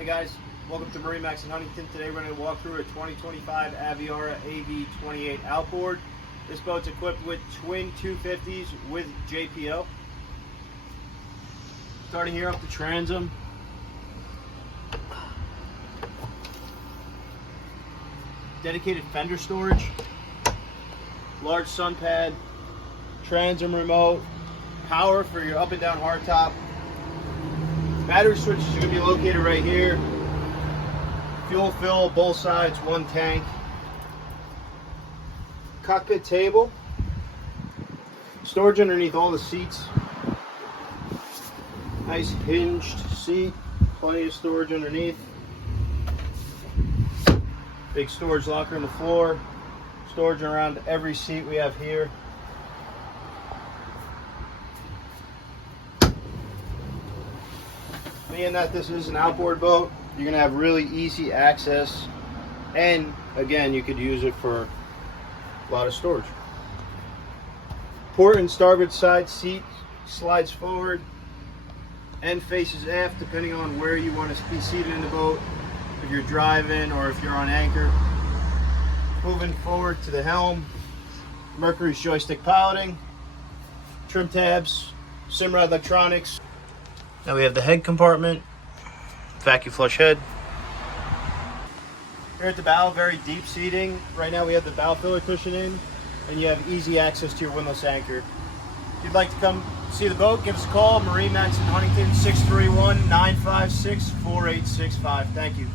Hey guys, welcome to MarineMax Huntington. Today we're going to walk through a 2025 Aviara AV28 Outboard. This boat's equipped with twin 250s with JPO. Starting here up the transom. Dedicated fender storage. Large sun pad. Transom remote. Power for your up and down hardtop. Battery switches are going to be located right here. Fuel fill, both sides, one tank. Cockpit table. Storage underneath all the seats. Nice hinged seat. Plenty of storage underneath. Big storage locker on the floor. Storage around every seat we have here. Being that this is an outboard boat, you're going to have really easy access, and again, you could use it for a lot of storage. Port and starboard side seat slides forward and faces aft depending on where you want to be seated in the boat, if you're driving or if you're on anchor. Moving forward to the helm, Mercury's joystick piloting, trim tabs, Simrad electronics. Now we have the head compartment, vacuum flush head. Here at the bow, very deep seating. Right now we have the bow filler cushion in, and you have easy access to your windlass anchor. If you'd like to come see the boat, give us a call. MarineMax in Huntington, 631-956-4865. Thank you.